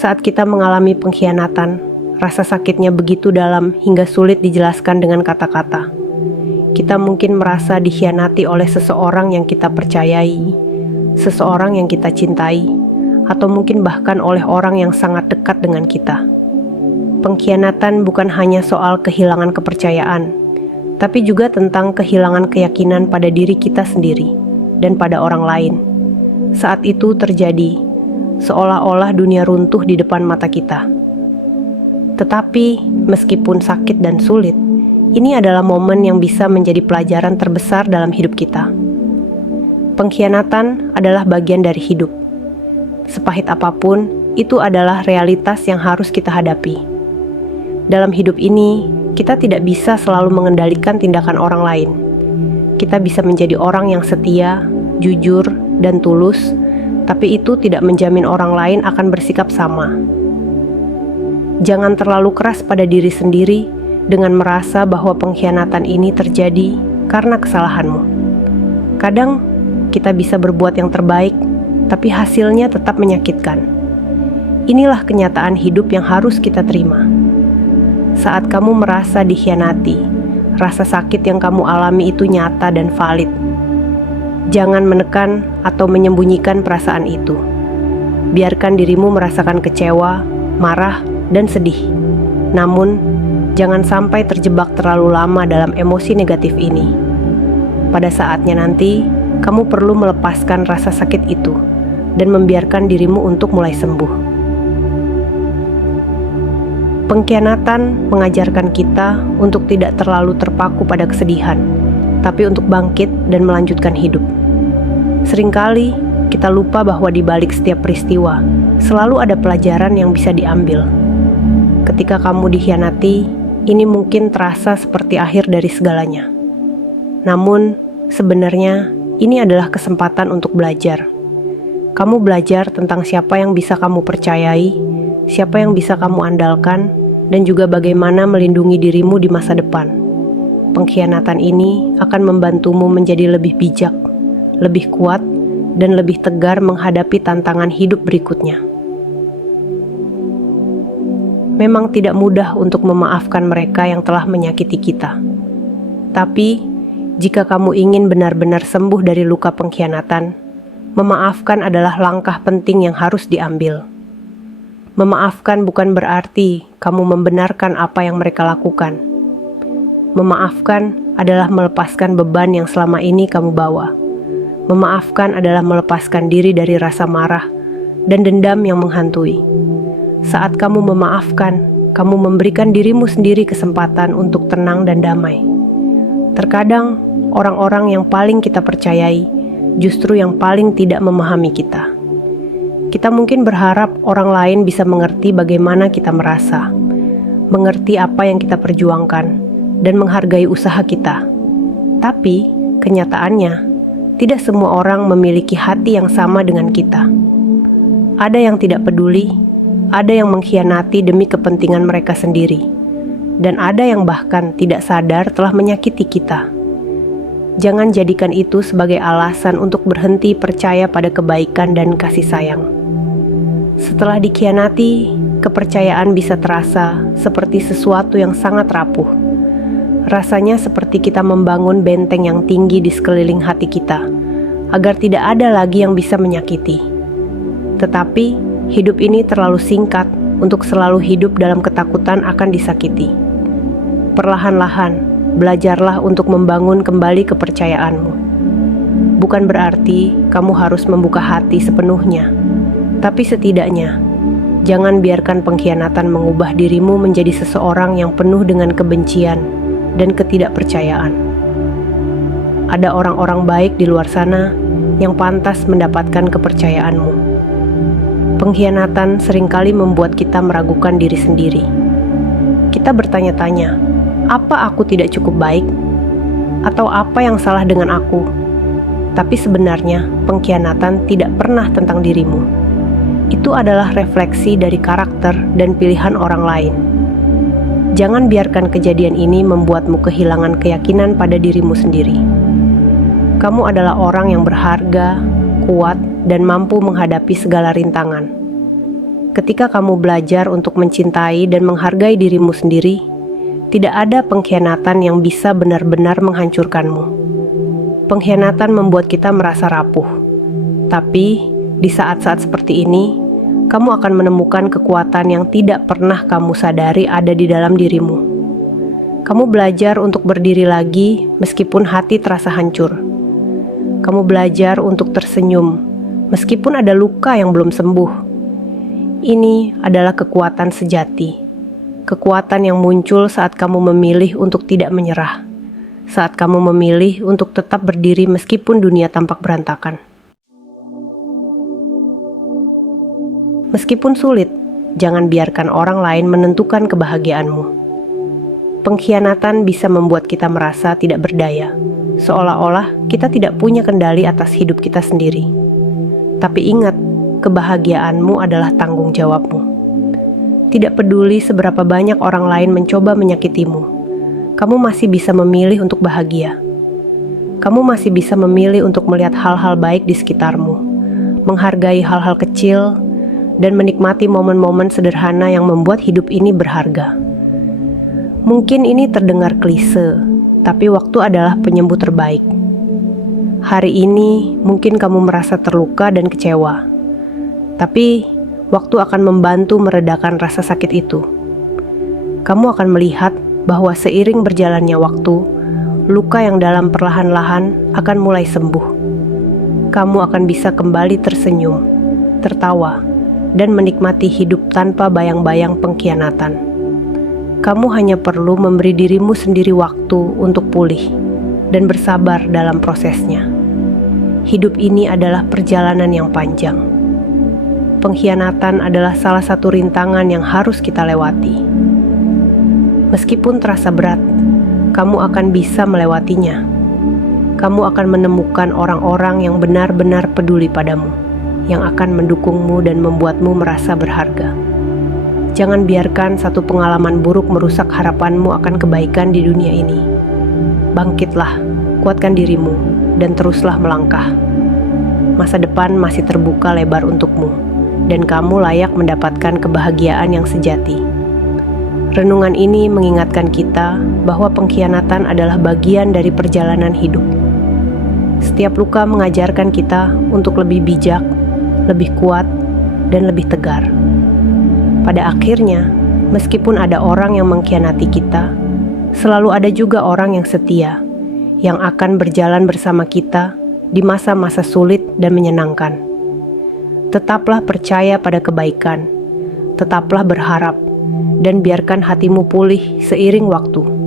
Saat kita mengalami pengkhianatan, rasa sakitnya begitu dalam hingga sulit dijelaskan dengan kata-kata. Kita mungkin merasa dikhianati oleh seseorang yang kita percayai, seseorang yang kita cintai, atau mungkin bahkan oleh orang yang sangat dekat dengan kita. Pengkhianatan bukan hanya soal kehilangan kepercayaan, tapi juga tentang kehilangan keyakinan pada diri kita sendiri dan pada orang lain. Saat itu terjadi, seolah-olah dunia runtuh di depan mata kita. Tetapi, meskipun sakit dan sulit, ini adalah momen yang bisa menjadi pelajaran terbesar dalam hidup kita. Pengkhianatan adalah bagian dari hidup. Sepahit apapun, itu adalah realitas yang harus kita hadapi. Dalam hidup ini, kita tidak bisa selalu mengendalikan tindakan orang lain. Kita bisa menjadi orang yang setia, jujur, dan tulus, tapi itu tidak menjamin orang lain akan bersikap sama. Jangan terlalu keras pada diri sendiri dengan merasa bahwa pengkhianatan ini terjadi karena kesalahanmu. Kadang, kita bisa berbuat yang terbaik, tapi hasilnya tetap menyakitkan. Inilah kenyataan hidup yang harus kita terima. Saat kamu merasa dikhianati, rasa sakit yang kamu alami itu nyata dan valid. Jangan menekan atau menyembunyikan perasaan itu. Biarkan dirimu merasakan kecewa, marah, dan sedih. Namun, jangan sampai terjebak terlalu lama dalam emosi negatif ini. Pada saatnya nanti, kamu perlu melepaskan rasa sakit itu dan membiarkan dirimu untuk mulai sembuh. Pengkhianatan mengajarkan kita untuk tidak terlalu terpaku pada kesedihan, tapi untuk bangkit dan melanjutkan hidup. Seringkali kita lupa bahwa di balik setiap peristiwa selalu ada pelajaran yang bisa diambil. Ketika kamu dikhianati, ini mungkin terasa seperti akhir dari segalanya. Namun, sebenarnya ini adalah kesempatan untuk belajar. Kamu belajar tentang siapa yang bisa kamu percayai, siapa yang bisa kamu andalkan, dan juga bagaimana melindungi dirimu di masa depan. Pengkhianatan ini akan membantumu menjadi lebih bijak, lebih kuat, dan lebih tegar menghadapi tantangan hidup berikutnya. Memang tidak mudah untuk memaafkan mereka yang telah menyakiti kita. Tapi, jika kamu ingin benar-benar sembuh dari luka pengkhianatan, memaafkan adalah langkah penting yang harus diambil. Memaafkan bukan berarti kamu membenarkan apa yang mereka lakukan. Memaafkan adalah melepaskan beban yang selama ini kamu bawa. Memaafkan adalah melepaskan diri dari rasa marah dan dendam yang menghantui. Saat kamu memaafkan, kamu memberikan dirimu sendiri kesempatan untuk tenang dan damai. Terkadang, orang-orang yang paling kita percayai justru yang paling tidak memahami kita. Kita mungkin berharap orang lain bisa mengerti bagaimana kita merasa, mengerti apa yang kita perjuangkan, dan menghargai usaha kita. Tapi, kenyataannya, tidak semua orang memiliki hati yang sama dengan kita. Ada yang tidak peduli, ada yang mengkhianati demi kepentingan mereka sendiri, dan ada yang bahkan tidak sadar telah menyakiti kita. Jangan jadikan itu sebagai alasan untuk berhenti percaya pada kebaikan dan kasih sayang. Setelah dikhianati, kepercayaan bisa terasa seperti sesuatu yang sangat rapuh. Rasanya seperti kita membangun benteng yang tinggi di sekeliling hati kita, agar tidak ada lagi yang bisa menyakiti. Tetapi, hidup ini terlalu singkat untuk selalu hidup dalam ketakutan akan disakiti. Perlahan-lahan, belajarlah untuk membangun kembali kepercayaanmu. Bukan berarti kamu harus membuka hati sepenuhnya, tapi setidaknya, jangan biarkan pengkhianatan mengubah dirimu menjadi seseorang yang penuh dengan kebencian dan ketidakpercayaan. Ada orang-orang baik di luar sana yang pantas mendapatkan kepercayaanmu. Pengkhianatan seringkali membuat kita meragukan diri sendiri. Kita bertanya-tanya, apa aku tidak cukup baik? Atau apa yang salah dengan aku? Tapi sebenarnya pengkhianatan tidak pernah tentang dirimu. Itu adalah refleksi dari karakter dan pilihan orang lain. Jangan biarkan kejadian ini membuatmu kehilangan keyakinan pada dirimu sendiri. Kamu adalah orang yang berharga, kuat, dan mampu menghadapi segala rintangan. Ketika kamu belajar untuk mencintai dan menghargai dirimu sendiri, tidak ada pengkhianatan yang bisa benar-benar menghancurkanmu. Pengkhianatan membuat kita merasa rapuh, tapi di saat-saat seperti ini, kamu akan menemukan kekuatan yang tidak pernah kamu sadari ada di dalam dirimu. Kamu belajar untuk berdiri lagi meskipun hati terasa hancur. Kamu belajar untuk tersenyum meskipun ada luka yang belum sembuh. Ini adalah kekuatan sejati. Kekuatan yang muncul saat kamu memilih untuk tidak menyerah. Saat kamu memilih untuk tetap berdiri meskipun dunia tampak berantakan. Meskipun sulit, jangan biarkan orang lain menentukan kebahagiaanmu. Pengkhianatan bisa membuat kita merasa tidak berdaya, seolah-olah kita tidak punya kendali atas hidup kita sendiri. Tapi ingat, kebahagiaanmu adalah tanggung jawabmu. Tidak peduli seberapa banyak orang lain mencoba menyakitimu, kamu masih bisa memilih untuk bahagia. Kamu masih bisa memilih untuk melihat hal-hal baik di sekitarmu, menghargai hal-hal kecil, dan menikmati momen-momen sederhana yang membuat hidup ini berharga. Mungkin ini terdengar klise, tapi waktu adalah penyembuh terbaik. Hari ini mungkin kamu merasa terluka dan kecewa, tapi waktu akan membantu meredakan rasa sakit itu. Kamu akan melihat bahwa seiring berjalannya waktu, luka yang dalam perlahan-lahan akan mulai sembuh. Kamu akan bisa kembali tersenyum, tertawa, dan menikmati hidup tanpa bayang-bayang pengkhianatan. Kamu hanya perlu memberi dirimu sendiri waktu untuk pulih dan bersabar dalam prosesnya. Hidup ini adalah perjalanan yang panjang. Pengkhianatan adalah salah satu rintangan yang harus kita lewati. Meskipun terasa berat, kamu akan bisa melewatinya. Kamu akan menemukan orang-orang yang benar-benar peduli padamu, yang akan mendukungmu dan membuatmu merasa berharga. Jangan biarkan satu pengalaman buruk merusak harapanmu akan kebaikan di dunia ini. Bangkitlah, kuatkan dirimu, dan teruslah melangkah. Masa depan masih terbuka lebar untukmu, dan kamu layak mendapatkan kebahagiaan yang sejati. Renungan ini mengingatkan kita bahwa pengkhianatan adalah bagian dari perjalanan hidup. Setiap luka mengajarkan kita untuk lebih bijak, lebih kuat, dan lebih tegar. Pada akhirnya, meskipun ada orang yang mengkhianati kita, selalu ada juga orang yang setia, yang akan berjalan bersama kita di masa-masa sulit dan menyenangkan. Tetaplah percaya pada kebaikan, tetaplah berharap, dan biarkan hatimu pulih seiring waktu.